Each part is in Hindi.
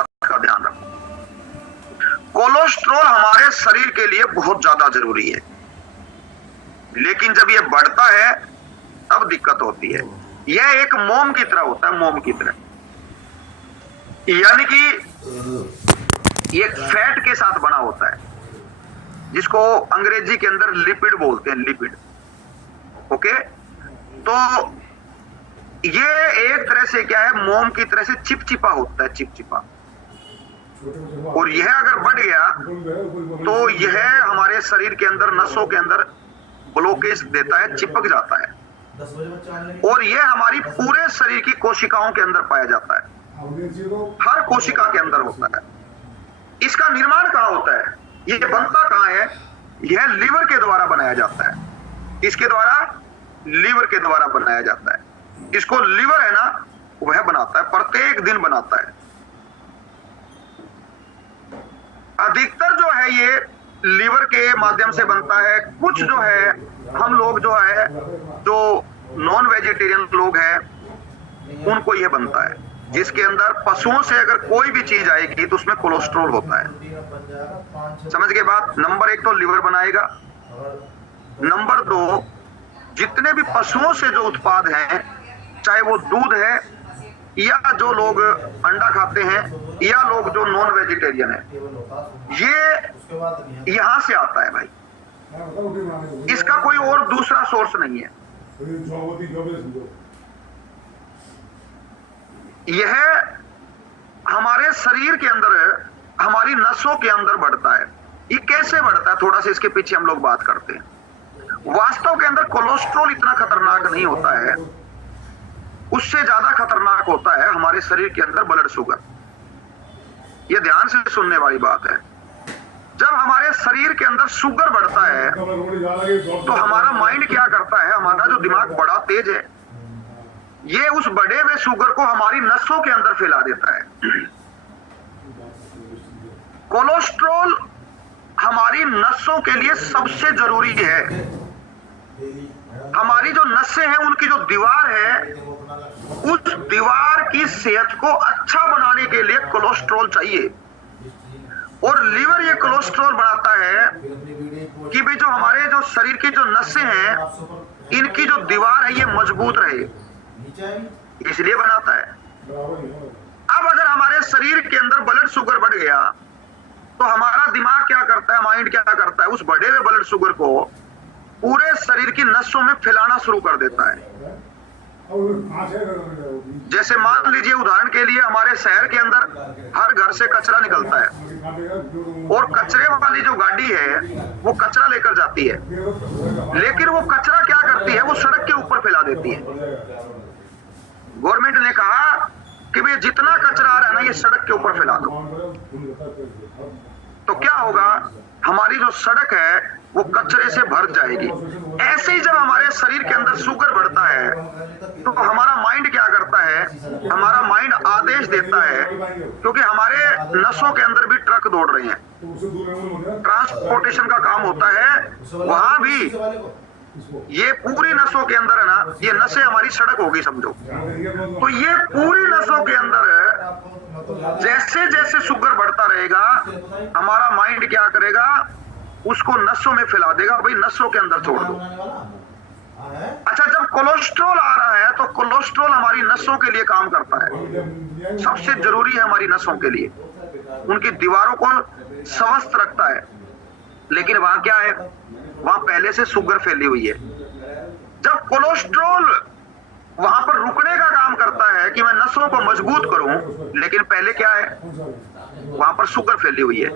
का ध्यान रखो। कोलेस्ट्रॉल हमारे शरीर के लिए बहुत ज्यादा जरूरी है, लेकिन जब ये बढ़ता है तब दिक्कत होती है। यह एक मोम की तरह होता है, मोम की तरह, यानी कि ये फैट के साथ बना होता है, जिसको अंग्रेजी के अंदर लिपिड बोलते हैं, लिपिड। ओके, तो ये एक तरह से क्या है, मोम की तरह से चिपचिपा होता है, चिपचिपा। और यह अगर बढ़ गया तो यह हमारे शरीर के अंदर, नसों के अंदर ब्लॉकेज देता है, चिपक जाता है, और यह हमारी पूरे शरीर की कोशिकाओं के अंदर पाया जाता है, हर कोशिका के अंदर होता है। इसका निर्माण कहां होता है, ये बनता कहां है? यह लीवर के द्वारा बनाया जाता है। इसके द्वारा, लीवर के द्वारा बनाया जाता है। इसको लीवर है ना, वह बनाता है, प्रत्येक दिन बनाता है। अधिकतर जो है ये लीवर के माध्यम से बनता है। कुछ जो है हम लोग जो है, जो नॉन वेजिटेरियन लोग हैं, उनको यह बनता है, जिसके अंदर पशुओं से अगर कोई भी चीज आएगी तो उसमें कोलेस्ट्रॉल होता है। समझ गए बात? नंबर एक तो लीवर बनाएगा। नंबर दो, जितने भी पशुओं से जो उत्पाद हैं, चाहे वो दूध है या जो लोग अंडा खाते हैं या लोग जो नॉन वेजिटेरियन है, ये यहां से आता है भाई। इसका कोई और दूसरा सोर्स नहीं है। यह हमारे शरीर के अंदर, हमारी नसों के अंदर बढ़ता है। ये कैसे बढ़ता है, थोड़ा सा इसके पीछे हम लोग बात करते हैं। वास्तव के अंदर कोलेस्ट्रॉल इतना खतरनाक नहीं होता है, उससे ज्यादा खतरनाक होता है हमारे शरीर के अंदर ब्लड शुगर। यह ध्यान से सुनने वाली बात है। जब हमारे शरीर के अंदर शुगर बढ़ता है तो हमारा माइंड क्या करता है, हमारा जो दिमाग बड़ा तेज है, ये उस बढ़े हुए शुगर को हमारी नसों के अंदर फैला देता है। कोलेस्ट्रॉल हमारी नसों के लिए सबसे जरूरी है। हमारी जो नसें हैं, उनकी जो दीवार है, उस दीवार की सेहत को अच्छा बनाने के लिए कोलेस्ट्रॉल चाहिए। और लीवर ये कोलेस्ट्रॉल बनाता है कि भाई जो हमारे जो शरीर की जो नसें हैं, इनकी जो दीवार है ये मजबूत रहे, इसलिए बनाता है। अब अगर हमारे शरीर के अंदर ब्लड शुगर बढ़ गया तो हमारा दिमाग क्या करता है, माइंड क्या करता है, उस बढ़े हुए ब्लड शुगर को पूरे शरीर की नसों में फैलाना शुरू कर देता है। जैसे मान लीजिए उदाहरण के लिए, हमारे शहर के अंदर हर घर से कचरा निकलता है और कचरे वाली जो गाड़ी है वो कचरा लेकर जाती है, लेकिन वो कचरा क्या करती है, वो सड़क के ऊपर फैला देती है। गवर्नमेंट ने कहा कि भाई जितना कचरा आ रहा है ना, ये सड़क के ऊपर फैला दो। तो क्या होगा, हमारी जो सड़क है वो कचरे से भर जाएगी। ऐसे ही जब हमारे शरीर के अंदर शुगर बढ़ता है तो हमारा माइंड क्या करता है, हमारा माइंड आदेश देता है, क्योंकि हमारे नसों के अंदर भी ट्रक दौड़ रहे हैं, ट्रांसपोर्टेशन का काम होता है, वहां भी ये पूरी नसों के अंदर है ना, ये नसें हमारी सड़क होगी समझो। तो ये पूरी नसों के अंदर जैसे जैसे शुगर बढ़ता रहेगा, हमारा माइंड क्या करेगा, उसको नसों में फैला देगा, भाई नसों के अंदर छोड़ दो। अच्छा, जब कोलेस्ट्रॉल आ रहा है तो कोलेस्ट्रॉल हमारी नसों के लिए काम करता है, सबसे जरूरी है हमारी नसों के लिए, उनकी दीवारों को स्वस्थ रखता है। लेकिन वहां क्या है, वहां पहले से शुगर फैली हुई है। जब कोलेस्ट्रॉल वहां पर रुकने का काम करता है कि मैं नसों को मजबूत करूं, लेकिन पहले क्या है, वहां पर शुगर फैली हुई है।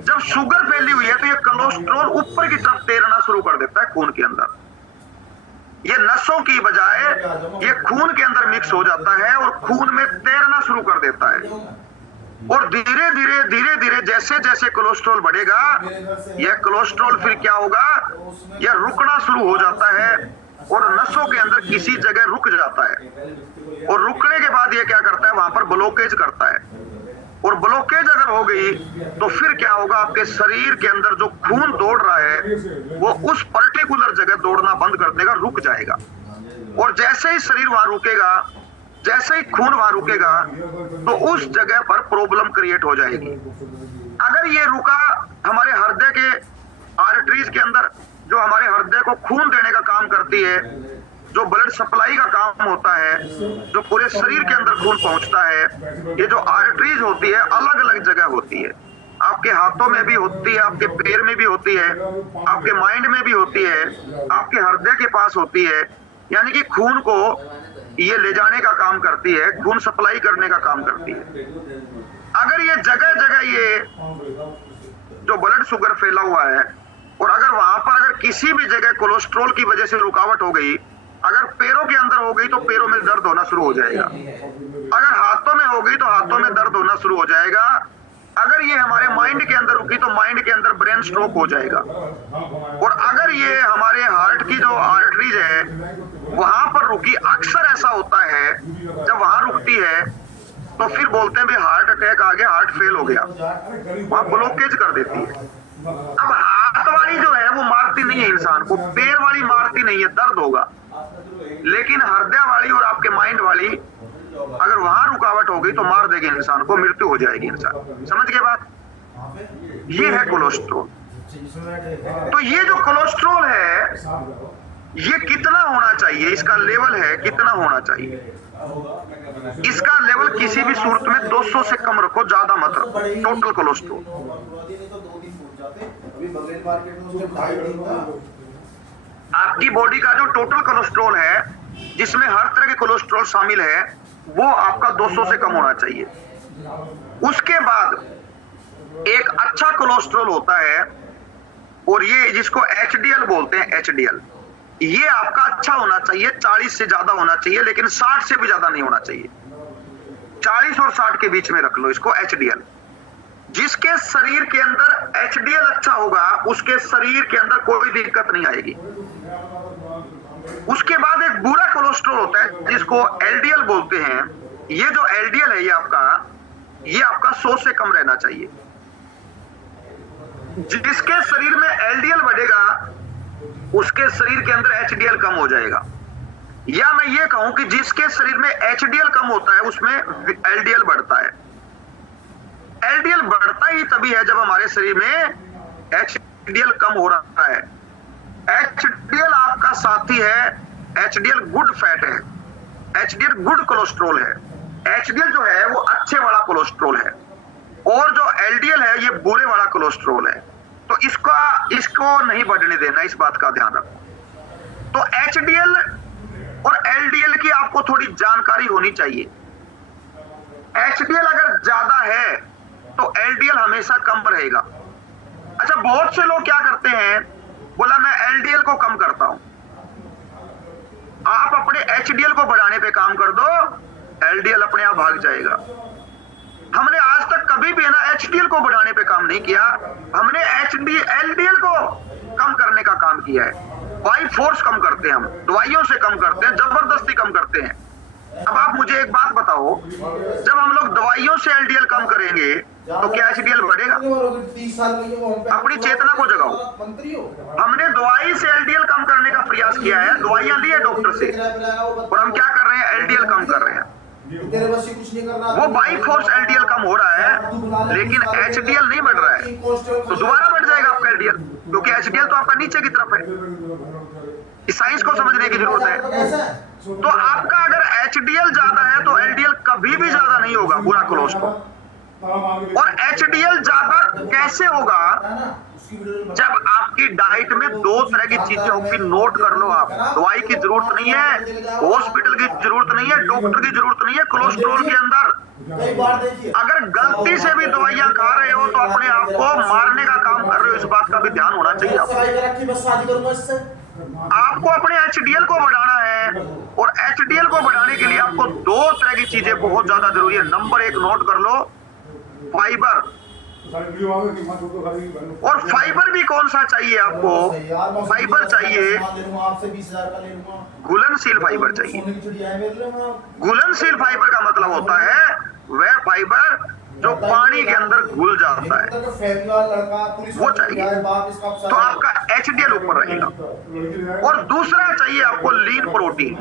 जब शुगर फैली हुई है तो ये कोलेस्ट्रॉल ऊपर की तरफ तैरना शुरू कर देता है खून के अंदर। ये नसों की बजाय ये खून के अंदर मिक्स हो जाता है और खून में तैरना शुरू कर देता है। और धीरे धीरे धीरे धीरे जैसे जैसे कोलेस्ट्रॉल बढ़ेगा, यह कोलेस्ट्रॉल फिर क्या होगा, यह रुकना शुरू हो जाता है और नसों के अंदर किसी जगह रुक जाता है। और रुकने के बाद यह क्या करता है, वहां पर ब्लॉकेज करता है। और ब्लॉकेज अगर हो गई तो फिर क्या होगा, आपके शरीर के अंदर जो खून दौड़ रहा है वो उस पर्टिकुलर जगह दौड़ना बंद कर देगा, रुक जाएगा। और जैसे ही शरीर वहां रुकेगा, जैसे ही खून वहां रुकेगा तो उस जगह पर प्रॉब्लम क्रिएट हो जाएगी। अगर ये रुका हमारे हृदय के आर्टरीज के अंदर, जो हमारे हृदय को खून देने का काम करती है, जो ब्लड सप्लाई का काम होता है, जो पूरे शरीर के अंदर खून पहुंचता है, ये जो आर्टरीज होती है अलग अलग जगह होती है। आपके हाथों में भी होती है, आपके पैर में भी होती है, आपके माइंड में भी होती है, आपके हृदय के पास होती है। यानी कि खून को ये ले जाने का काम करती है, खून सप्लाई करने का काम करती है। अगर ये जगह जगह ये जो ब्लड शुगर फैला हुआ है, और अगर वहां पर अगर किसी भी जगह कोलेस्ट्रॉल की वजह से रुकावट हो गई, अगर पैरों के अंदर हो गई तो पैरों में दर्द होना शुरू हो जाएगा, अगर हाथों में हो गई तो हाथों में दर्द होना शुरू हो जाएगा, अगर ये हमारे माइंड के अंदर रुकी तो माइंड के अंदर ब्रेन स्ट्रोक हो जाएगा, और अगर ये हमारे हार्ट की जो आर्टरीज है वहां पर रुकी, अक्सर ऐसा होता है जब वहां रुकती है तो फिर बोलते हैं भाई हार्ट अटैक आ गया, हार्ट फेल हो गया, वहां ब्लॉकेज कर देती है। अब हाथ वाली जो है वो मारती नहीं है इंसान को, पैर वाली मारती नहीं है, दर्द होगा, लेकिन हृदय वाली और आपके माइंड वाली अगर वहां रुकावट हो गई तो मार देगी इंसान को, मृत्यु हो जाएगी इंसान। समझ गए बात? ये है कोलेस्ट्रॉल। तो ये जो कोलेस्ट्रॉल है ये कितना होना चाहिए, इसका लेवल है कितना होना चाहिए? इसका लेवल किसी भी सूरत में 200 से कम रखो, ज्यादा मत रखो। टोटल कोलेस्ट्रॉल आपकी बॉडी का जो टोटल कोलेस्ट्रॉल है, जिसमें हर तरह के कोलेस्ट्रॉल शामिल है, वो आपका 200 से कम होना चाहिए। उसके बाद एक अच्छा कोलेस्ट्रॉल होता है, और ये जिसको HDL बोलते हैं, HDL, ये आपका अच्छा होना चाहिए, 40 से ज्यादा होना चाहिए, लेकिन 60 से भी ज्यादा नहीं होना चाहिए। 40 और 60 के बीच में रख लो इसको, HDL। जिसके शरीर के अंदर HDL अच्छा होगा उसके शरीर के अंदर कोई दिक्कत नहीं आएगी। उसके बाद एक बुरा कोलेस्ट्रॉल होता है जिसको LDL बोलते हैं। ये जो LDL है ये आपका 100 से कम रहना चाहिए। जिसके शरीर में LDL बढ़ेगा उसके शरीर के अंदर HDL कम हो जाएगा। या मैं ये कहूं कि जिसके शरीर में HDL कम होता है उसमें LDL बढ़ता है। LDL बढ़ता ही तभी है जब हमारे शरीर में HDL कम हो रहा है। HDL आपका साथी है, HDL गुड फैट है, HDL गुड कोलेस्ट्रॉल है। HDL जो है वो अच्छे वाला कोलेस्ट्रॉल है, और जो LDL है ये बुरे वाला कोलेस्ट्रॉल है। तो इसको नहीं बढ़ने देना, इस बात का ध्यान रखो। तो HDL और LDL की आपको थोड़ी जानकारी होनी चाहिए। HDL अगर ज्यादा है तो LDL हमेशा कम रहेगा। अच्छा, बहुत से लोग क्या करते हैं, बोला मैं LDL को कम करता हूं। आप अपने HDL को बढ़ाने पे काम कर दो, LDL अपने आप भाग जाएगा। हमने आज तक कभी भी ना HDL को बढ़ाने पे काम नहीं किया, हमने LDL को कम करने का काम किया है। बाई फोर्स कम करते हैं, हम दवाइयों से कम करते हैं, जबरदस्ती कम करते हैं। अब आप मुझे एक बात बताओ, जब हम लोग दवाइयों से LDL कम करेंगे तो क्या HDL बढ़ेगा? अपनी चेतना को जगाओ। हमने दवाई से LDL कम करने का प्रयास किया है, दवाइयां ली है डॉक्टर से, और हम क्या कर रहे हैं, LDL कम कर रहे हैं। वो बाई फोर्स LDL कम हो रहा है, लेकिन HDL नहीं बढ़ रहा है, तो दोबारा बढ़ जाएगा आपका LDL, क्योंकि HDL तो आपका नीचे की तरफ है। इस साइंस को समझने की जरूरत है। तो आपका अगर HDL ज्यादा है तो LDL कभी भी ज्यादा नहीं होगा, बुरा कोलेस्ट्रॉल। और HDL ज्यादा कैसे होगा? जब आपकी डाइट में 2 तरह की चीजें होंगी, नोट कर लो आप। दवाई की जरूरत नहीं है, हॉस्पिटल की जरूरत नहीं है, डॉक्टर की जरूरत नहीं है। कोलेस्ट्रॉल के अंदर अगर गलती से भी दवाइयां खा रहे हो तो अपने आप को मारने का काम कर रहे हो, इस बात का भी ध्यान होना चाहिए आपको अपने HDL को बढ़ाना है, और HDL को बढ़ाने के लिए आपको 2 तरह की चीजें बहुत ज्यादा जरूरी है। नंबर 1 नोट कर लो, फाइबर। और फाइबर भी कौन सा चाहिए आपको? फाइबर चाहिए, घुलनशील फाइबर चाहिए। घुलनशील फाइबर का मतलब होता है वह फाइबर जो पानी के अंदर घुल जाता है, वो चाहिए, तो आपका HDL ऊपर रहेगा। और दूसरा चाहिए आपको लीन प्रोटीन।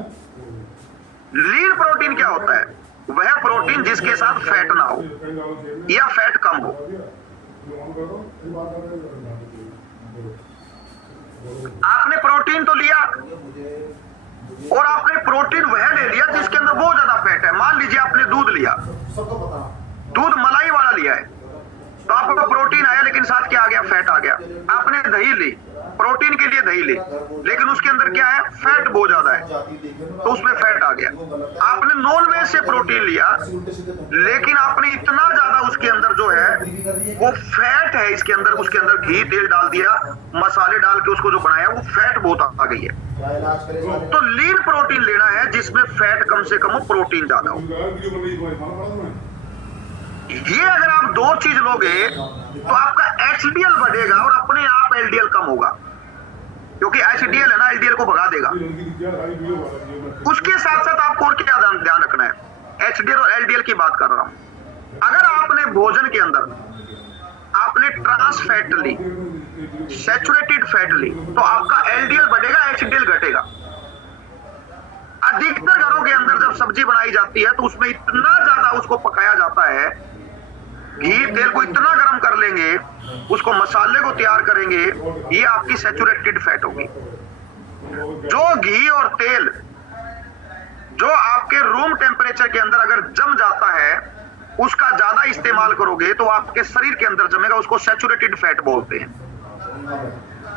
लीन प्रोटीन क्या होता है? वह प्रोटीन जिसके साथ फैट ना हो या फैट कम हो। आपने प्रोटीन तो लिया और आपने प्रोटीन वह ले लिया जिसके अंदर बहुत ज्यादा फैट है। मान लीजिए आपने दूध लिया, दूध मलाई वाला लिया है, तो आपको प्रोटीन आया लेकिन साथ क्या आ गया? फैट आ गया। आपने दही ली, प्रोटीन के लिए दही ली, लेकिन उसके अंदर क्या है? फैट बहुत ज्यादा है, तो उसमें फैट आ गया। आपने नॉन वेज से प्रोटीन लिया, लेकिन आपने इतना ज्यादा उसके अंदर जो है वो फैट है, इसके अंदर उसके अंदर घी तेल डाल दिया, मसाले डाल के उसको जो बनाया, वो फैट बहुत आ गई है। तो लीन प्रोटीन लेना है जिसमें फैट कम से कम हो, प्रोटीन ज्यादा हो। ये अगर आप दो चीज लोगे तो आपका एचडीएल बढ़ेगा और अपने आप एलडीएल कम होगा, क्योंकि एचडीएल है ना, एलडीएल को भगा देगा। उसके साथ साथ आपको और क्या ध्यान रखना है? एचडीएल और एलडीएल की बात कर रहा हूं। अगर आपने भोजन के अंदर आपने ट्रांस फैट ली, सैचुरेटेड फैट ली, तो आपका एलडीएल बढ़ेगा, एचडीएल घटेगा। अधिकतर घरों के अंदर जब सब्जी बनाई जाती है तो उसमें इतना ज्यादा उसको पकाया जाता है, घी तेल को इतना गर्म कर लेंगे, उसको मसाले को तैयार करेंगे, ये आपकी सैचुरेटेड फैट होगी। जो घी और तेल जो आपके रूम टेम्परेचर के अंदर अगर जम जाता है, उसका ज्यादा इस्तेमाल करोगे तो आपके शरीर के अंदर जमेगा, उसको सैचुरेटेड फैट बोलते हैं,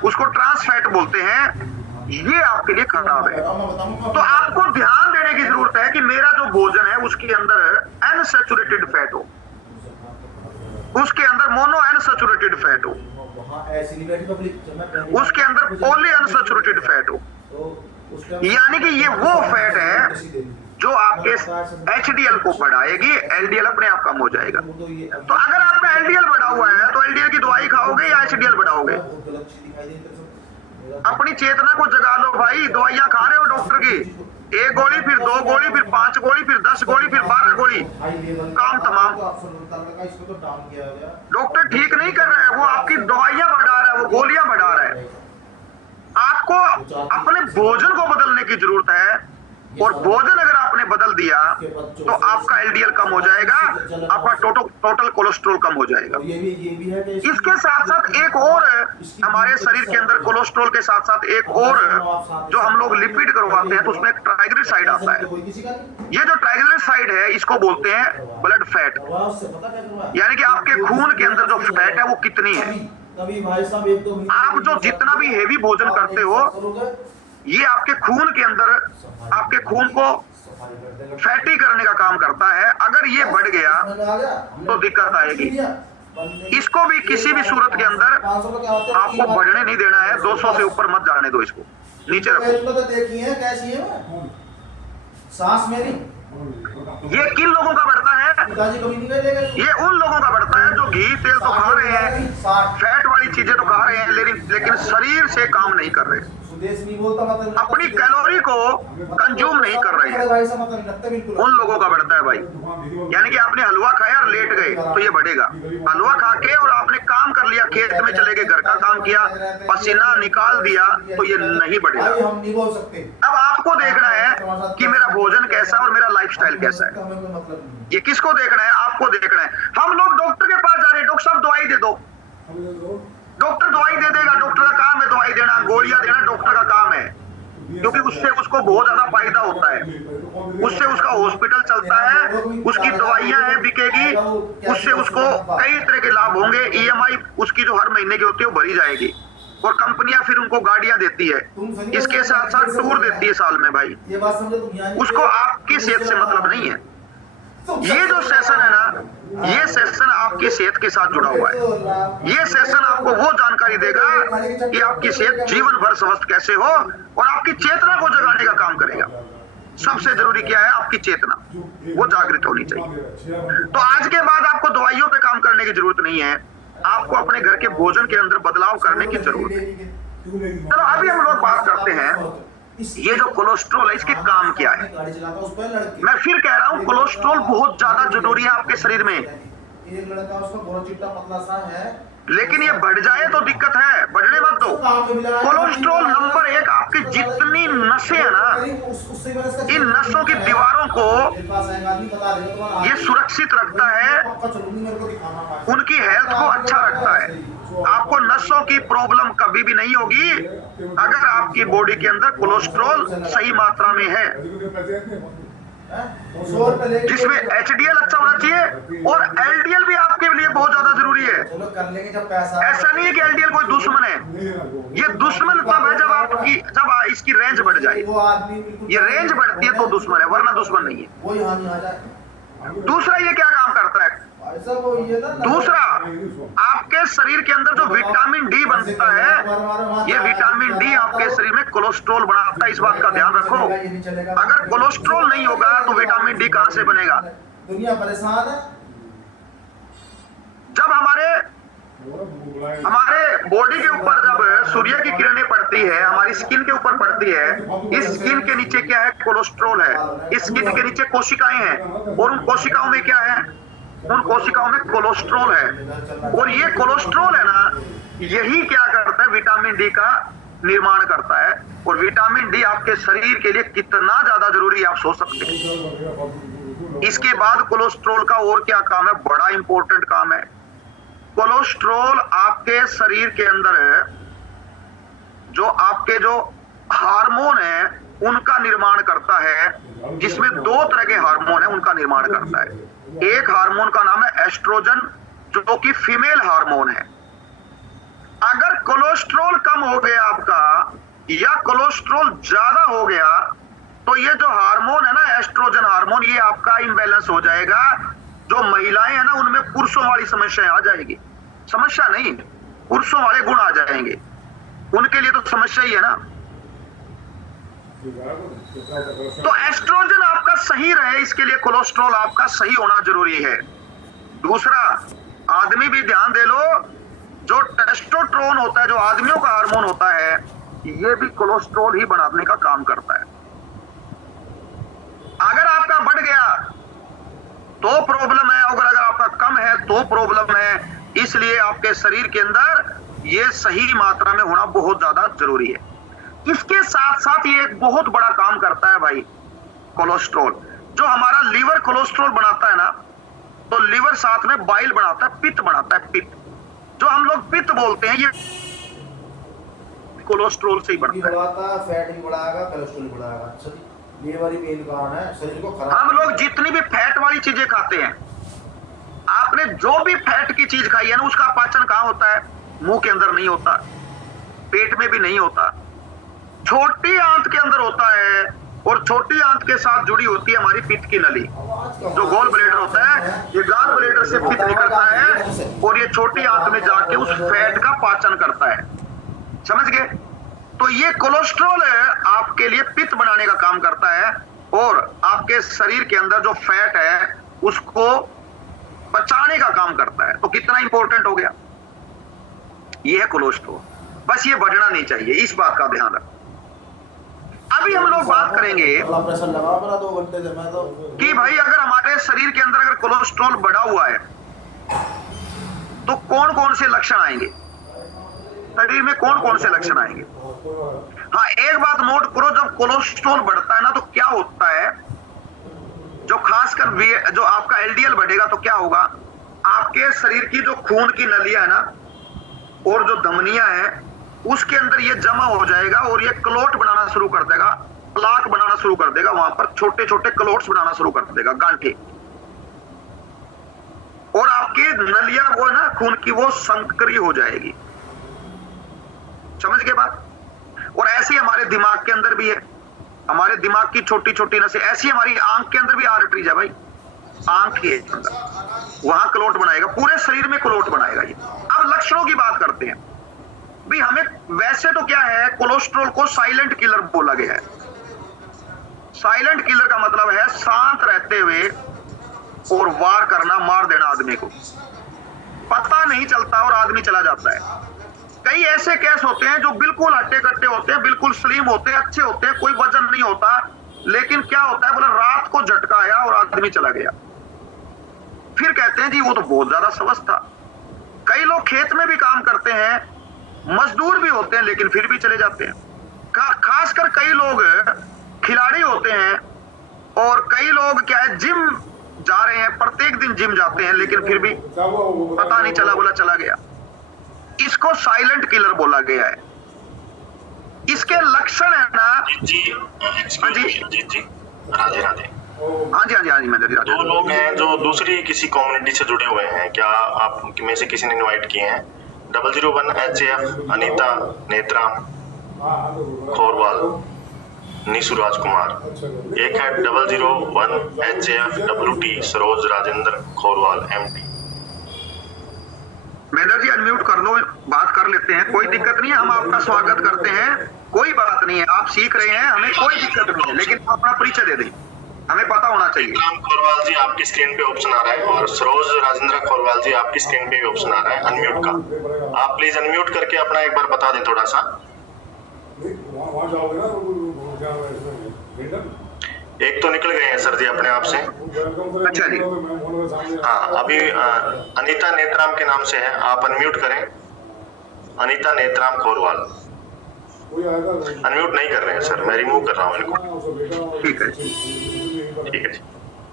उसको ट्रांस फैट बोलते हैं। ये आपके लिए खराब है। तो आपको ध्यान देने की जरूरत है कि मेरा जो भोजन है उसके अंदर अनसैचुरेटेड फैट हो, उसके अंदर मोनो अनसैचुरेटेड फैट हो, उसके अंदर पॉली अनसैचुरेटेड फैट हो। यानी कि ये वो फैट है जो आपके एचडीएल को बढ़ाएगी, एलडीएल अपने आप कम हो जाएगा। तो अगर आपका एलडीएल बढ़ा हुआ है तो एलडीएल की दवाई खाओगे या एचडीएल बढ़ाओगे? अपनी चेतना को जगा लो भाई। दवाइयां खा रहे हो डॉक्टर की, 1 गोली, फिर 2 गोली, फिर 5 गोली, फिर 10 गोली, फिर 12 गोली, काम तमाम। डॉक्टर ठीक नहीं कर रहा है, वो आपकी दवाइयां बढ़ा रहा है, वो गोलियां बढ़ा रहा है। आपको अपने भोजन को बदलने की जरूरत है, और भोजन अगर आपने बदल दिया तो आपका एलडीएल कम हो जाएगा, आपका टोटल कोलेस्ट्रॉल कम हो जाएगा। इसके साथ साथ एक और हमारे शरीर के अंदर कोलेस्ट्रॉल के साथ साथ एक और जो हम लोग लिपिड करवाते हैं तो उसमें एक ट्राइग्लिसराइड आता है। ये जो ट्राइग्लिसराइड है इसको बोलते हैं ब्लड फैट, यानी कि आपके खून के अंदर जो फैट है वो कितनी है। आप जो जितना भी हेवी भोजन करते हो, ये आपके खून के अंदर आपके खून को फैटी करने का काम करता है। अगर ये बढ़ गया तो दिक्कत आएगी। इसको भी किसी भी सूरत के अंदर आपको बढ़ने नहीं देना है। 200 से ऊपर मत जाने दो, इसको नीचे रखो। सांस मेरी ये किन लोगों का बढ़ता है? ये उन लोगों का बढ़ता है जो घी तेल तो खा रहे हैं, फैट वाली चीजें तो खा रहे हैं, लेकिन शरीर से काम नहीं कर रहे, अपनी कैलोरी को कंज्यूम नहीं कर रहे हैं। उन लोगों का बढ़ता है भाई। यानी कि आपने हलवा खाया और लेट गए तो ये बढ़ेगा। हलवा खा के और आपने काम कर लिया, खेत में चले गए, घर का काम किया, पसीना निकाल दिया, तो ये नहीं बढ़ेगा। अब आपको देखना है कि मेरा भोजन कैसा और मेरा लाइफस्टाइल कैसा है। ये किसको देखना है? आपको देखना है। हम लोग डॉक्टर के पास जा रहे हैं, डॉक्टर साहब दवाई दे दो, डॉक्टर दवाई दे देगा, डॉक्टर का काम है दवाई देना, गोलियां देना डॉक्टर का काम है, क्योंकि उससे उसको बहुत ज्यादा फायदा होता है, उससे उसका हॉस्पिटल चलता है, उसकी दवाइयां हैं बिकेगी, उससे उसको कई तरह के लाभ होंगे। ईएमआई उसकी जो हर महीने की होती है वो भरी जाएगी, और कंपनियां फिर उनको गाड़ियां देती है, इसके साथ साथ टूर देती है साल में भाई। उसको आपकी सेहत से मतलब नहीं है। ये जो सेशन है ना, ये सेशन आपकी सेहत के साथ जुड़ा हुआ है। ये सेशन आपको वो जानकारी देगा कि आपकी सेहत जीवन भर स्वस्थ कैसे हो, और आपकी चेतना को जगाने का काम करेगा। सबसे जरूरी क्या है? आपकी चेतना, वो जागृत होनी चाहिए। तो आज के बाद आपको दवाइयों पे काम करने की जरूरत नहीं है, आपको अपने घर के भोजन के अंदर बदलाव करने की जरूरत है। चलो अभी हम लोग बात करते हैं ये जो कोलेस्ट्रॉल है, इसके काम क्या है। मैं फिर कह रहा हूं, कोलेस्ट्रॉल बहुत ज्यादा जरूरी है आपके शरीर में, लेकिन ये बढ़ जाए तो दिक्कत है, बढ़ने मत दो। कोलेस्ट्रॉल नंबर 1, आपकी जितनी नसें है ना, इन नसों की दीवारों को ये सुरक्षित रखता है, उनकी हेल्थ को अच्छा रखता है। आपको नसों की प्रॉब्लम कभी भी नहीं होगी अगर आपकी बॉडी के अंदर कोलेस्ट्रॉल सही मात्रा में है, जिसमें एचडीएल अच्छा होना चाहिए और एलडीएल भी आपके लिए बहुत ज्यादा जरूरी है। ऐसा नहीं है कि एलडीएल कोई दुश्मन है, ये दुश्मन तब है जब इसकी रेंज बढ़ जाए। ये रेंज बढ़ती है तो दुश्मन है, वरना दुश्मन नहीं है। दूसरा ये क्या काम करता है? दूसरा, आपके शरीर के अंदर जो विटामिन डी बनता है, ये विटामिन डी आपके शरीर में कोलेस्ट्रॉल बनाता है। इस बात का ध्यान रखो, अगर कोलेस्ट्रॉल नहीं होगा तो विटामिन डी कहां से बनेगा? दुनिया परेशान है। जब हमारे बॉडी के ऊपर जब सूर्य की किरणें पड़ती है, हमारी स्किन के ऊपर पड़ती है, इस स्किन के नीचे क्या है? कोलेस्ट्रॉल है। इस स्किन के नीचे कोशिकाएं हैं और उन कोशिकाओं में क्या है? उन कोशिकाओं में कोलेस्ट्रॉल है। और ये कोलेस्ट्रॉल है ना, यही क्या करता है? विटामिन डी का निर्माण करता है। और विटामिन डी आपके शरीर के लिए कितना ज्यादा जरूरी है आप सोच सकते हैं। इसके बाद कोलेस्ट्रॉल का और क्या काम है? बड़ा इंपॉर्टेंट काम है। कोलेस्ट्रॉल आपके शरीर के अंदर आपके जो हार्मोन है उनका निर्माण करता है, जिसमें दो तरह के हार्मोन है उनका निर्माण करता है। एक हार्मोन का नाम है एस्ट्रोजन, जो कि फीमेल हार्मोन है। अगर कोलेस्ट्रॉल कम हो गया आपका या कोलेस्ट्रॉल ज्यादा हो गया तो ये जो हार्मोन है ना, एस्ट्रोजन हार्मोन, ये आपका इम्बैलेंस हो जाएगा। जो महिलाएं हैं ना, उनमें पुरुषों वाली समस्याएं आ जाएगी। समस्या नहीं, पुरुषों वाले गुण आ जाएंगे। उनके लिए तो समस्या ही है ना। तो एस्ट्रोजन आपका सही रहे, इसके लिए कोलेस्ट्रॉल आपका सही होना जरूरी है। दूसरा, आदमी भी ध्यान दे लो, जो टेस्टोस्टेरोन होता है, जो आदमियों का हार्मोन होता है, ये भी कोलेस्ट्रॉल ही बनाने का काम करता है। अगर आपका बढ़ गया तो प्रॉब्लम है, अगर आपका कम है तो प्रॉब्लम है। इसलिए आपके शरीर के अंदर ये सही मात्रा में होना बहुत ज्यादा जरूरी है। इसके साथ साथ ये एक बहुत बड़ा काम करता है भाई, कोलेस्ट्रॉल। जो हमारा लीवर कोलेस्ट्रॉल बनाता है ना, तो लीवर साथ में बाइल बनाता है, पित्त बनाता है। पित्त, जो हम लोग पित्त बोलते हैं, ये कोलेस्ट्रॉल से ही बनता है। फैट भी बढ़ाएगा, कोलेस्ट्रॉल भी बढ़ाएगा। लीवर ही मेन कारण है शरीर को खराब। हम लोग जितनी भी फैट वाली चीजें खाते हैं, आपने जो भी फैट की चीज खाई है ना, उसका पाचन कहां होता है? मुंह के अंदर नहीं होता, पेट में भी नहीं होता, छोटी आंत के अंदर होता है। और छोटी आंत के साथ जुड़ी होती है हमारी पित्त की नली, जो गॉल ब्लैडर होता है। ये गॉल ब्लैडर से पित्त निकलता है और ये छोटी आंत में जाके उस फैट का पाचन करता है। समझ गए? तो ये कोलेस्ट्रॉल आपके लिए पित्त बनाने का काम करता है और आपके शरीर के अंदर जो फैट है उसको पचाने का काम करता है। तो कितना इंपॉर्टेंट हो गया ये है कोलेस्ट्रॉल। बस ये बढ़ना नहीं चाहिए, इस बात का ध्यान रखो। अभी हम लोग बात करेंगे कि भाई अगर हमारे शरीर के अंदर अगर कोलेस्ट्रॉल बढ़ा हुआ है तो कौन कौन से लक्षण आएंगे, शरीर में कौन कौन से लक्षण आएंगे। हाँ, एक बात नोट करो, जब कोलेस्ट्रॉल बढ़ता है ना तो क्या होता है, जो खासकर जो आपका एलडीएल बढ़ेगा तो क्या होगा, आपके शरीर की जो खून की नलियां है ना और जो धमनियां हैं उसके अंदर ये जमा हो जाएगा और ये क्लोट बनाना शुरू कर देगा, प्लाक बनाना शुरू कर देगा। वहां पर छोटे छोटे क्लोट्स बनाना शुरू कर देगा, गांठे। और आपकी नलियां वो है ना खून की, वो संकरी हो जाएगी। समझ गए बात? और ऐसे ही हमारे दिमाग के अंदर भी है, हमारे दिमाग की छोटी छोटी नसें, ऐसी हमारी आंख के अंदर भी आर्टरीज है भाई, आंख के अंदर वहां क्लोट बनाएगा, पूरे शरीर में क्लोट बनाएगा ये। अब लक्षणों की बात करते हैं भी। हमें वैसे तो क्या है, कोलेस्ट्रॉल को साइलेंट किलर बोला गया है। साइलेंट किलर का मतलब है शांत रहते हुए और वार करना, मार देना आदमी को, पता नहीं चलता और आदमी चला जाता है। कई ऐसे केस होते हैं जो बिल्कुल हट्टे कट्टे होते हैं, बिल्कुल स्लिम होते हैं, अच्छे होते हैं, कोई वजन नहीं होता, लेकिन क्या होता है बोले रात को झटका आया और आदमी चला गया। फिर कहते हैं जी वो तो बहुत ज्यादा स्वस्थ था। कई लोग खेत में भी काम करते हैं, मजदूर भी होते हैं, लेकिन फिर भी चले जाते हैं। खासकर कई लोग खिलाड़ी होते हैं और कई लोग क्या है जिम जा रहे हैं, प्रत्येक दिन जिम जाते हैं, लेकिन फिर भी पता नहीं चला, बोला चला गया। इसको साइलेंट किलर बोला गया है। इसके लक्षण है ना जी हाँ जी जी राधे राधे। हाँ जी हाँ जी हाँ जी, मैं राधे। दो लोग हैं जो दूसरी किसी कम्युनिटी से जुड़े हुए हैं, क्या आप में से किसी ने इनवाइट किए हैं? 001 HF अनीता नेत्राम खोरवाल नीसू राजकुमार। एक है 001 HF WT Saroj Rajendra Khorwal MT। Major ji unmute कर लो, बात कर लेते हैं, कोई दिक्कत नहीं है, हम आपका स्वागत करते हैं, कोई बात नहीं है, आप सीख रहे हैं, हमें कोई दिक्कत नहीं है, लेकिन अपना परिचय दे दें, हमें पता होना चाहिए। नेत्राम खोरवाल जी आपकी स्क्रीन पे ऑप्शन आ रहा है, और सरोज राजेंद्र खोरवाल जी आपकी स्क्रीन पे भी ऑप्शन आ रहा है अनम्यूट का। आप प्लीज अनम्यूट करके अपना एक बार बता दें थोड़ा सा। एक तो निकल गए हैं सर जी अपने आप से। अच्छा जी। हाँ, अभी अनीता नेत्राम के नाम से है, आप अनम्यूट करें। अनीता नेत्राम खोरवाल अनम्यूट नहीं कर रहे हैं सर, मैं रिमूव कर रहा हूँ इनको। ठीक है ठीक है जी।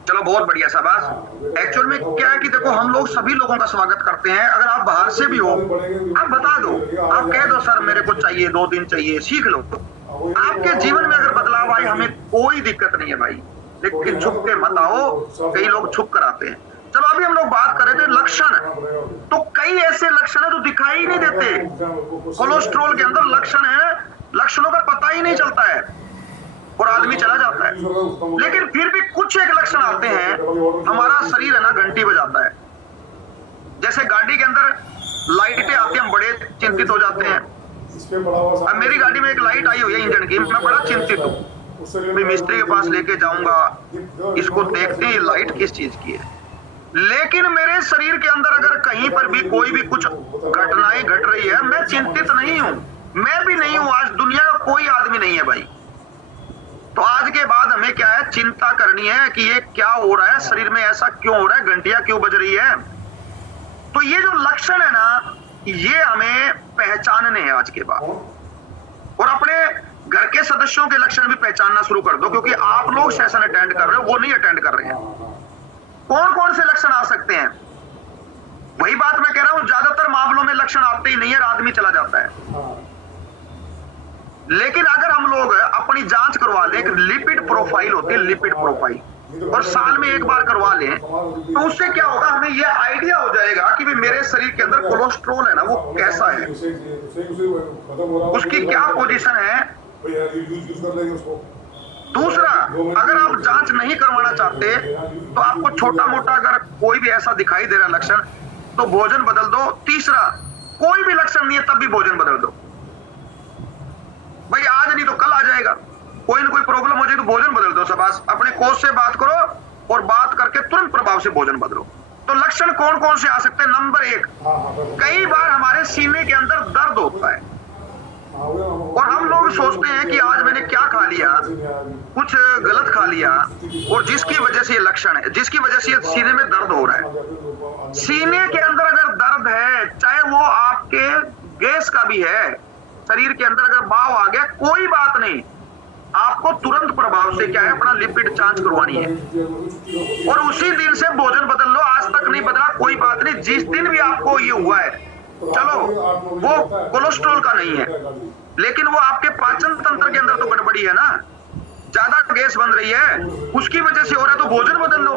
चलो, बहुत बढ़िया शाबाश। एक्चुअल में क्या है कि देखो, हम लोग सभी लोगों का स्वागत करते हैं। अगर आप बाहर से भी हो, आप बता दो, आप कह दो सर मेरे को चाहिए, 2 दिन चाहिए, सीख लो। आपके जीवन में अगर बदलाव आए, हमें कोई दिक्कत नहीं है भाई, लेकिन छुप के मत आओ, कई लोग छुप कर आते हैं। चलो, अभी हम लोग बात कर रहे थे लक्षण, तो कई ऐसे लक्षण है जो दिखाई ही नहीं देते। कोलेस्ट्रॉल के अंदर लक्षण है, लक्षणों का पता ही नहीं चलता है और आदमी चला जाता है, लेकिन फिर भी कुछ एक लक्षण आते हैं, हमारा शरीर है ना घंटी बजाता है। जैसे गाड़ी के अंदर लाइटें आती हैं, हम बड़े चिंतित हो जाते हैं। अब मेरी गाड़ी में एक लाइट आई हुई है इंजन की, मैं बड़ा चिंतित हूँ, मैं मिस्त्री के पास लेके जाऊंगा, इसको देखते हैं ये लाइट किस चीज की है। लेकिन मेरे शरीर के अंदर अगर कहीं पर भी कोई भी कुछ घटनाएं घट रही है, मैं चिंतित नहीं हूं, मैं भी नहीं हूं, आज दुनिया का कोई आदमी नहीं है भाई। तो आज के बाद हमें क्या है, चिंता करनी है कि ये क्या हो रहा है, शरीर में ऐसा क्यों हो रहा है, घंटियां क्यों बज रही है। तो ये जो लक्षण है ना, ये हमें पहचानने हैं आज के बाद, और अपने घर के सदस्यों के लक्षण भी पहचानना शुरू कर दो, क्योंकि आप लोग सेशन अटेंड कर रहे हो, वो नहीं अटेंड कर रहे हैं। कौन कौन से लक्षण आ सकते हैं? वही बात मैं कह रहा हूं, ज्यादातर मामलों में लक्षण आते ही नहीं है, आदमी चला जाता है। लेकिन अगर हम लोग अपनी जांच करवा लें, एक लिपिड प्रोफाइल होती है, लिपिड प्रोफाइल, और साल में एक बार करवा लें, तो उससे क्या होगा, हमें यह आइडिया हो जाएगा कि भी मेरे शरीर के अंदर कोलेस्ट्रॉल है ना, वो कैसा है, उसकी क्या पोजीशन है। दूसरा, अगर आप जांच नहीं करवाना चाहते, तो आपको छोटा मोटा अगर कोई भी ऐसा दिखाई दे रहा लक्षण, तो भोजन बदल दो। तीसरा, कोई भी लक्षण नहीं है तब भी भोजन बदल दो भाई, आज नहीं तो कल आ जाएगा, कोई ना कोई प्रॉब्लम हो जाए तो भोजन बदल दो। शाबाश, अपने कोच से बात करो और बात करके तुरंत प्रभाव से भोजन बदलो। तो लक्षण कौन कौन से आ सकते हैं? नंबर 1, कई बार हमारे सीने के अंदर दर्द होता है, और हम लोग सोचते हैं कि आज मैंने क्या खा लिया, कुछ गलत खा लिया, और जिसकी वजह से ये लक्षण है, जिसकी वजह से सीने में दर्द हो रहा है। सीने के अंदर अगर दर्द है, चाहे वो आपके गैस का भी है, शरीर के अंदर अगर बाव आ गया, कोई बात नहीं, आपको तुरंत प्रभाव से क्या है, अपना लिपिड जांच करवानी है, और उसी दिन से भोजन बदल लो। आज तक नहीं बदला, कोई बात नहीं, जिस दिन भी आपको ये हुआ है, चलो वो कोलेस्ट्रॉल का नहीं है, लेकिन वो आपके पाचन तंत्र के अंदर तो गड़बड़ी है ना, ज्यादा गैस बन रही है, उसकी वजह से हो रहा है, तो भोजन बदल लो।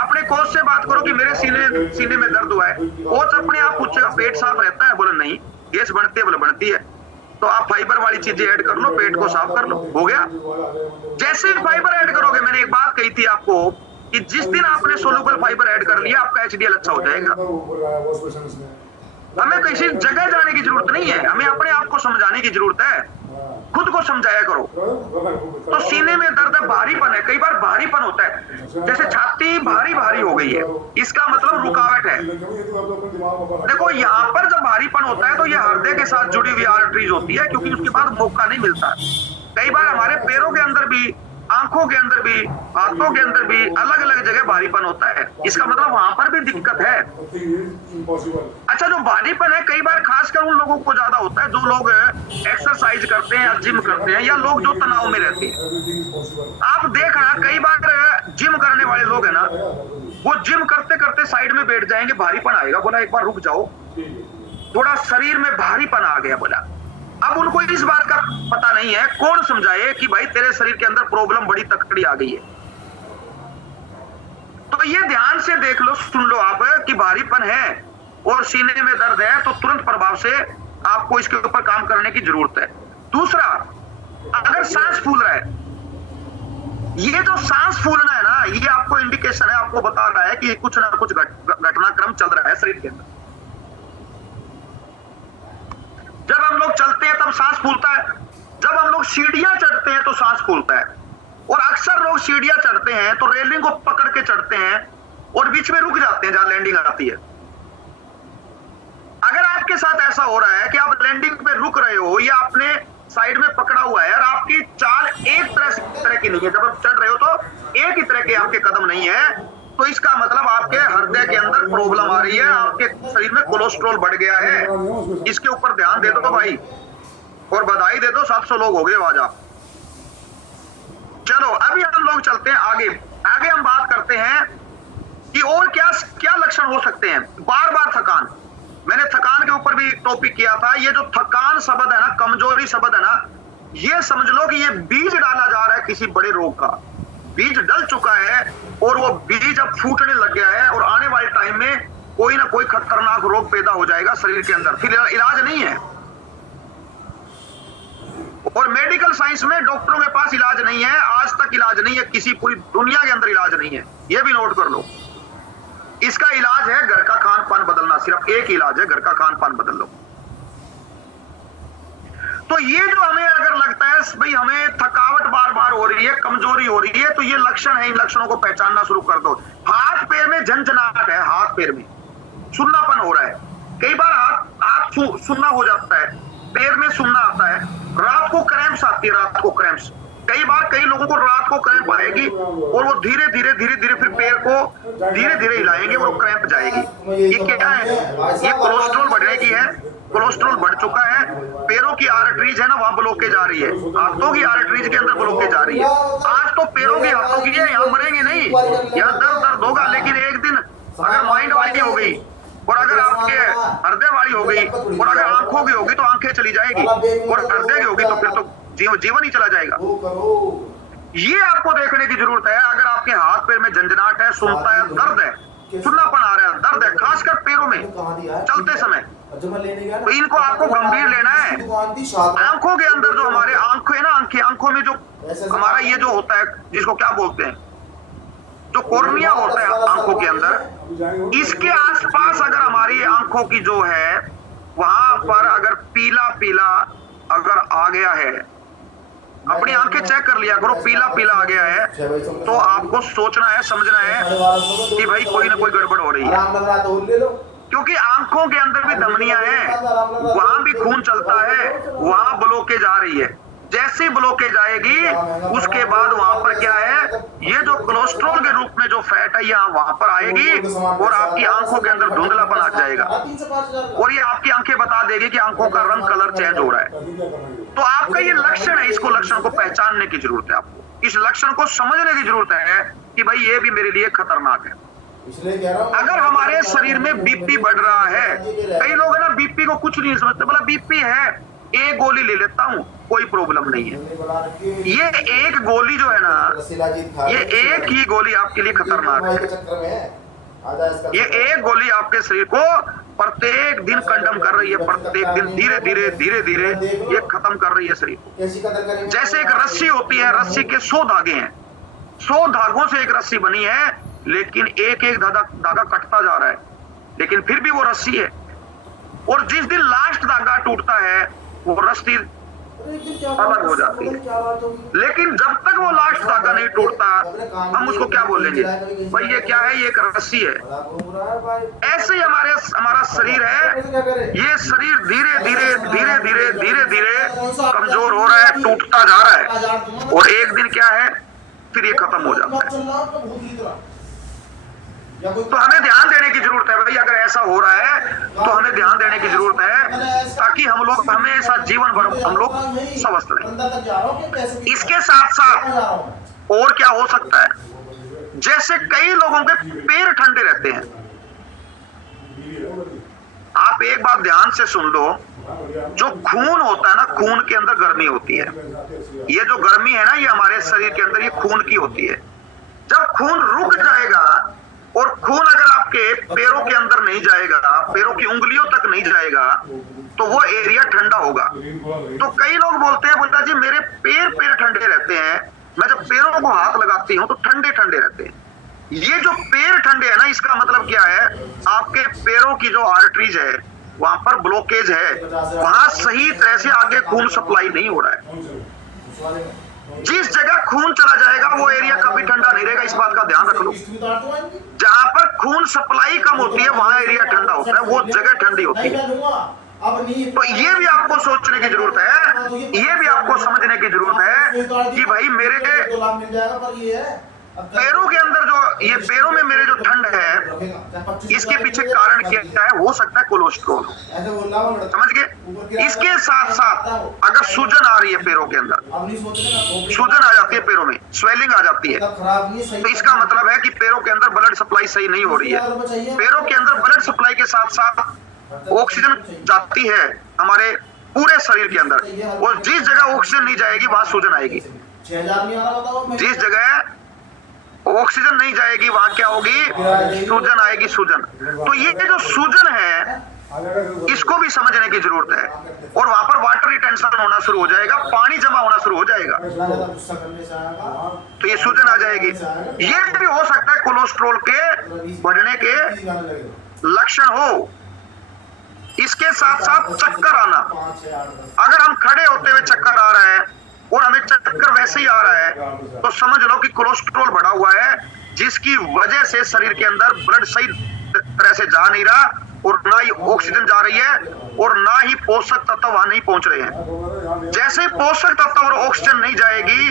अपने कोच से बात करो कि मेरे सीने में दर्द हुआ है, कोच अपने आप पूछेगा पेट साफ रहता है, बोले नहीं, गैस बढ़ती है, बोले बढ़ती है, तो आप फाइबर वाली चीजें ऐड कर लो, पेट को साफ कर लो, हो गया। जैसे फाइबर ऐड करोगे, मैंने एक बात कही थी आपको कि जिस दिन आपने सोल्यूबल फाइबर ऐड कर लिया, आपका HDL अच्छा हो जाएगा। हमें किसी जगह जाने की जरूरत नहीं है, हमें अपने आप को समझाने की जरूरत है, खुद को समझाया करो। तो सीने में दर्द है, भारीपन है, कई बार भारीपन होता है, जैसे छाती भारी भारी हो गई है, इसका मतलब रुकावट है। देखो, यहाँ पर जब भारीपन होता है तो ये हृदय के साथ जुड़ी हुई आर्टरीज होती है, क्योंकि उसके बाद मौका नहीं मिलता। कई बार हमारे पैरों के अंदर भी आंखों के अंदर भी, हाथों के अंदर भी अलग अलग जगह भारीपन होता है। इसका मतलब वहां पर भी दिक्कत है। अच्छा, जो भारीपन है कई बार खासकर उन लोगों को ज्यादा होता है जो लोग एक्सरसाइज करते हैं या जिम करते हैं, या लोग जो तनाव में रहते हैं। आप देखना कई बार जिम करने वाले लोग है ना, वो जिम करते करते साइड में बैठ जाएंगे, भारीपन आएगा, बोला एक बार रुक जाओ, थोड़ा शरीर में भारीपन आ गया, बोला। अब उनको इस बात का पता नहीं है, कौन समझाए कि भाई तेरे शरीर के अंदर प्रॉब्लम बड़ी तकड़ी आ गई है। तो ये ध्यान से देख लो, सुन लो आप कि भारीपन है और सीने में दर्द है तो तुरंत प्रभाव से आपको इसके ऊपर काम करने की जरूरत है। दूसरा, अगर सांस फूल रहा है, ये जो सांस फूलना है ना, ये आपको इंडिकेशन है, आपको बता रहा है कि कुछ ना कुछ घटनाक्रम चल रहा है शरीर के अंदर। जब हम लोग चलते हैं तब सांस फूलता है, जब हम लोग सीढ़ियां चढ़ते हैं तो सांस फूलता है, और अक्सर लोग सीढ़ियां चढ़ते हैं तो रेलिंग को पकड़ के चढ़ते हैं और बीच में रुक जाते हैं जहां लैंडिंग आती है। अगर आपके साथ ऐसा हो रहा है कि आप लैंडिंग पे रुक रहे हो या आपने साइड में पकड़ा हुआ है और आपकी चाल एक तरह की नहीं है, जब आप चढ़ रहे हो तो एक ही तरह के आपके कदम नहीं है, तो इसका मतलब आपके हृदय के अंदर प्रॉब्लम आ रही है, आपके शरीर में कोलेस्ट्रॉल बढ़ गया है। इसके ऊपर ध्यान दे दो तो भाई, और बधाई दे दो, 700 लोग हो गए आज आप। चलो अभी हम लोग चलते हैं आगे। आगे हम बात करते हैं कि और क्या क्या लक्षण हो सकते हैं। बार बार थकान, मैंने थकान के ऊपर भी टॉपिक किया था। ये जो थकान शब्द है ना, कमजोरी शब्द है ना, ये समझ लो कि ये बीज डाला जा रहा है किसी बड़े रोग का। बीज डल चुका है और वो बीज अब फूटने लग गया है, और आने वाले टाइम में कोई ना कोई खतरनाक रोग पैदा हो जाएगा शरीर के अंदर, फिर इलाज नहीं है। और मेडिकल साइंस में डॉक्टरों के पास इलाज नहीं है, आज तक इलाज नहीं है, किसी पूरी दुनिया के अंदर इलाज नहीं है, ये भी नोट कर लो। इसका इलाज है घर का खान पान बदलना, सिर्फ एक इलाज है, घर का खान पान बदल लो। तो ये जो हमें अगर लगता है भाई हमें थकावट बार बार हो रही है, कमजोरी हो रही है, तो ये लक्षण है, इन लक्षणों को पहचानना शुरू कर दो। हाथ पैर में झंझनाहट है, हाथ पैर में सुन्नापन हो रहा है, कई बार हाथ सुन्ना हो जाता है, पैर में सुन्ना आता है, रात को क्रैम्प्स आती है, रात को क्रैम्प्स, कई बार कई लोगों को रात को क्रैम्प आएगी और वो धीरे धीरे फिर पैर को धीरे धीरे हिलाएंगे और वो क्रैम्प जाएगी। ये क्या है? ये कोलेस्ट्रॉल बढ़ने की है, कोलेस्ट्रॉल बढ़ चुका है, पैरों की आर्टरीज है ना वहां ब्लॉकेज आ रही है, हाथों की आर्टरीज के अंदर ब्लॉकेज आ रही है। आज तो पैरों की हाथों की है, यहाँ मरेंगे नहीं, यहाँ दर्द होगा, लेकिन एक दिन अगर माइंड वाली हो गई और अगर आपके हृदय वाली हो गई और अगर आंखों की होगी तो आंखें चली जाएगी, और हृदय की होगी तो फिर तो जीवन ही चला जाएगा। ये आपको देखने की जरूरत है। अगर आपके हाथ पैर में झंझनाहट है, सुनता है, दर्द है, सुन्नापन आ रहा है, दर्द है, खासकर पैरों में चलते समय, तो इनको आपको गंभीर लेना है। आंखों के अंदर जो हमारे आंखें है ना, आंखों में जो हमारा ये जो होता है, जिसको क्या बोलते हैं, जो कॉर्निया होता है आंखों के अंदर, इसके आसपास अगर हमारी आंखों की जो है वहां पर अगर पीला पीला अगर आ गया है, अपनी आंखें चेक कर लिया करो, पीला पीला आ गया है, तो आपको सोचना है, समझना है कि भाई कोई ना कोई गड़बड़ हो रही है, क्योंकि आंखों के अंदर भी धमनियां हैं, वहां भी खून चलता है, वहां ब्लॉकेज आ रही है। जैसी ब्लॉकेज आएगी उसके बाद वहां पर क्या है, ये जो कोलेस्ट्रॉल के रूप में जो फैट है यहाँ वहां पर आएगी और आपकी आंखों के अंदर धुंधलापन आ जाएगा, और ये आपकी आंखें बता देगी कि आंखों का रंग कलर चेंज हो रहा है। तो आपका ये लक्षण है, इसको लक्षण को पहचानने की जरूरत है, आपको इस लक्षण को समझने की जरूरत है कि भाई ये भी मेरे लिए खतरनाक है। अगर हमारे शरीर में बीपी बढ़ रहा है, कई लोग है ना बीपी को कुछ नहीं समझते, बोला बीपी है, एक गोली ले लेता हूँ, कोई प्रॉब्लम नहीं है। ये एक गोली जो है ना, ये एक ही गोली आपके लिए खतरनाक है। ये एक गोली आपके शरीर को प्रत्येक दिन कंडम कर रही है, प्रत्येक दिन धीरे धीरे ये खत्म कर रही है शरीर को। जैसे एक रस्सी होती है, रस्सी के 100 धागे हैं, 100 धागों से एक रस्सी बनी है, लेकिन एक एक धागा कटता जा रहा है, लेकिन फिर भी वो रस्सी है। और जिस दिन लास्ट धागा टूटता है वो रस्सी अलग हो जाती है, लेकिन जब तक वो लास्ट धागा नहीं टूटता हम उसको क्या बोलेंगे, भाई ये क्या है, ये एक रस्सी है। ऐसे ही हमारा शरीर है, ये शरीर धीरे धीरे कमजोर हो रहा है, टूटता जा रहा है, और एक दिन क्या है, फिर ये खत्म हो जाता है। चल रहा तो बहुत ही तरह या कोई तो हमें ध्यान देने की जरूरत है भाई, अगर ऐसा हो रहा है तो हमें ध्यान देने की जरूरत है, ताकि हम लोग हमेशा जीवन भर हम लोग स्वस्थ रहें। अंदर तक जा रहा हूँ कि पैसे की इसके साथ साथ जा रहा हूँ और क्या हो सकता है, जैसे कई लोगों के पैर ठंडे रहते हैं। आप एक बात ध्यान से सुन लो, जो खून होता है ना, खून के अंदर गर्मी होती है। ये जो गर्मी है ना, ये हमारे शरीर के अंदर ये खून की होती है। जब खून रुक जाएगा और खून अगर आपके पैरों के अंदर नहीं जाएगा, पैरों की उंगलियों तक नहीं जाएगा, तो वो एरिया ठंडा होगा। तो कई लोग बोलते हैं, बोलता जी मेरे पैर ठंडे रहते हैं, मैं जब पैरों को हाथ लगाती हूँ तो ठंडे ठंडे रहते हैं। ये जो पैर ठंडे है ना, इसका मतलब क्या है, आपके पैरों की जो आर्टरीज है वहां पर ब्लॉकेज है, वहां सही तरह से आगे खून सप्लाई नहीं हो रहा है। उस वाले में जिस जगह खून चला जाएगा वो एरिया कभी ठंडा नहीं रहेगा, इस बात का ध्यान रख लो। जहां पर खून सप्लाई कम होती है वहां एरिया ठंडा होता है, वो जगह ठंडी होती है। तो ये भी आपको सोचने की जरूरत है, ये भी आपको समझने की जरूरत है कि भाई मेरे मिल जाएगा, पर ये है पैरों के अंदर जो ये पैरों में मेरे जो ठंड है, इसके पीछे कारण क्या है, हो सकता है कोलेस्ट्रॉल, ऐसे बोल रहा हूँ समझ गए। इसके साथ साथ अगर सूजन आ रही है पैरों के अंदर, अब नहीं सोचते ना, सूजन आ जाती है पैरों में, स्वेलिंग आ जाती है, खराब नहीं सही, तो इसका मतलब है कि पैरों के अंदर ब्लड सप्लाई सही नहीं हो रही है। पैरों के अंदर ब्लड सप्लाई के साथ साथ ऑक्सीजन जाती है हमारे पूरे शरीर के अंदर, और जिस जगह ऑक्सीजन नहीं जाएगी वहां सूजन आएगी। 6000 नहीं आ रहा, बताओ जिस जगह ऑक्सीजन नहीं जाएगी वहां क्या होगी, सूजन आएगी, सूजन। तो ये जो सूजन है इसको भी समझने की जरूरत है, और वहां पर वाटर रिटेंशन होना शुरू हो जाएगा, पानी जमा होना शुरू हो जाएगा, गुस्सा करने से आएगा तो ये सूजन आ जाएगी। ये भी हो सकता है कोलेस्ट्रॉल के बढ़ने के लक्षण हो। इसके साथ साथ चक्कर आना, 5 6 8 10 अगर हम खड़े होते हुए चक्कर आ रहा है और हमें चक्कर वैसे ही आ रहा है, तो समझ लो कि कोलेस्ट्रॉल बढ़ा हुआ है, जिसकी वजह से शरीर के अंदर ब्लड सही तरह से जा नहीं रहा, और ना ही ऑक्सीजन जा रही है, और ना ही पोषक तत्व वहां नहीं पहुंच रहे हैं। जैसे ही पोषक तत्व और ऑक्सीजन नहीं जाएगी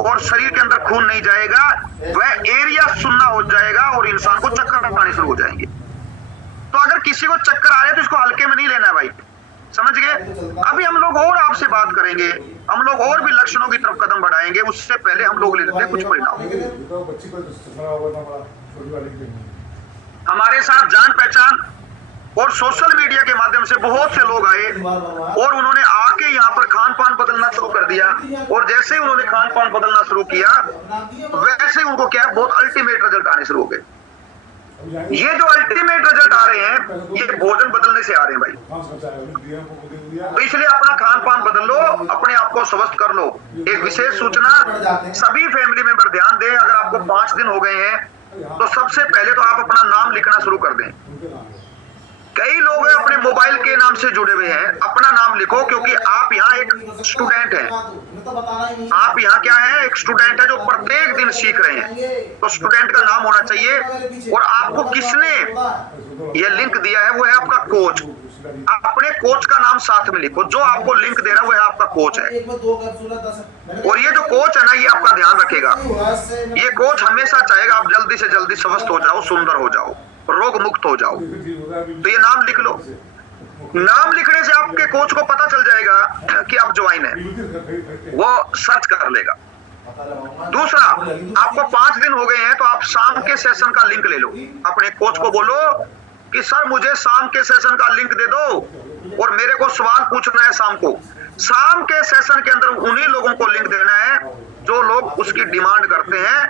और शरीर के अंदर खून नहीं जाएगा, वह एरिया सुन्ना हो जाएगा और इंसान को चक्कर आने शुरू हो जाएंगे। तो अगर किसी को चक्कर आ रहे तो इसको हल्के में नहीं लेना है भाई, समझ गए। अभी हम लोग और आपसे बात करेंगे, हम लोग और भी लक्षणों की तरफ कदम बढ़ाएंगे, उससे पहले हम लोग ले लेते हैं कुछ परिणाम। हमारे साथ जान पहचान और सोशल मीडिया के माध्यम से बहुत से लोग आए और उन्होंने आके यहाँ पर खान पान बदलना शुरू कर दिया, और जैसे ही उन्होंने खान पान बदलना शुरू किया वैसे ही उनको क्या बहुत अल्टीमेट रिजल्ट आने शुरू हो गए। ये जो अल्टीमेट रिजल्ट आ रहे हैं ये भोजन बदलने से आ रहे हैं भाई। तो इसलिए अपना खान पान बदल लो, अपने आप को स्वस्थ कर लो। एक विशेष सूचना, सभी फैमिली मेंबर ध्यान दें, अगर आपको 5 दिन हो गए हैं तो सबसे पहले तो आप अपना नाम लिखना शुरू कर दें। कई लोग हैं अपने मोबाइल के नाम से जुड़े हुए हैं, अपना नाम लिखो, क्योंकि आप यहाँ एक स्टूडेंट हैं। आप यहाँ क्या है, एक स्टूडेंट है जो प्रत्येक दिन सीख रहे हैं, तो स्टूडेंट का नाम होना चाहिए। और आपको किसने ये लिंक दिया है वो है आपका कोच। अपने कोच का नाम साथ में लिखो, जो आपको लिंक दे रहा है वो है आपका कोच है। और ये जो कोच है ना, ये आपका ध्यान रखेगा। ये कोच हमेशा चाहेगा आप जल्दी से जल्दी स्वस्थ हो जाओ, सुंदर हो जाओ, रोग मुक्त हो जाओ। तो ये नाम लिख लो। नाम लिखने से आपके कोच को पता चल जाएगा कि आप ज्वाइन है, वो सर्च कर लेगा। दूसरा, आपको 5 दिन हो गए हैं तो आप शाम के सेशन का लिंक ले लो। अपने कोच को बोलो कि सर मुझे शाम के सेशन का लिंक दे दो और मेरे को सवाल पूछना है शाम को। शाम के सेशन के अंदर उन्हीं लोगों को लिंक देना है जो लोग उसकी डिमांड करते हैं,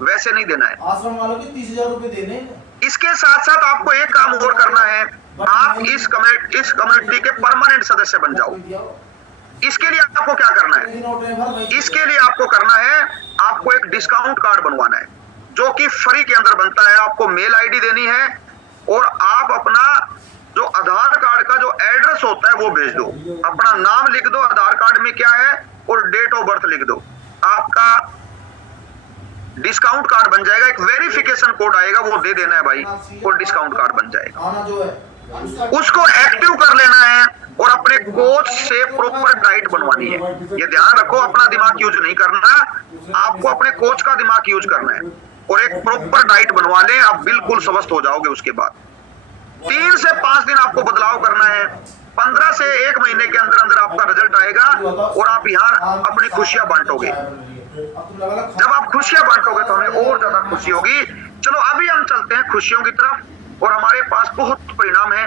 वैसे नहीं देना है। आश्रम वालों के 30,000 रुपए देने। इसके साथ साथ आपको एक काम और करना है, आप इस कम्युनिटी के परमानेंट सदस्य बन जाओ। इसके लिए आपको क्या करना है, इसके लिए आपको करना है, आपको एक डिस्काउंट कार्ड बनवाना है जो कि फ्री के अंदर बनता है। आपको मेल आईडी देनी है और आप अपना जो आधार कार्ड का जो एड्रेस होता है वो भेज दो। अपना नाम लिख दो आधार कार्ड में क्या है और डेट ऑफ बर्थ लिख दो। आपका डिस्काउंट कार्ड बन जाएगा। एक वेरिफिकेशन कोड आएगा वो दे देना है भाई, और डिस्काउंट कार्ड बन जाएगा। उसको एक्टिव कर लेना है। और अपने कोच से प्रॉपर डाइट बनवानी है। ये ध्यान रखो, अपना दिमाग यूज नहीं करना, आपको अपने कोच का दिमाग यूज करना है और एक प्रॉपर डाइट बनवा ले, आप बिल्कुल स्वस्थ हो जाओगे। उसके बाद 3 से 5 दिन आपको बदलाव करना है, 15 से 1 महीने के अंदर अंदर आपका रिजल्ट आएगा और आप यहाँ अपनी खुशियां बांटोगे। जब आप खुशियां बांटोगे तो हमें और ज्यादा खुशी होगी। चलो अभी हम चलते हैं खुशियों की तरफ, और हमारे पास बहुत परिणाम है।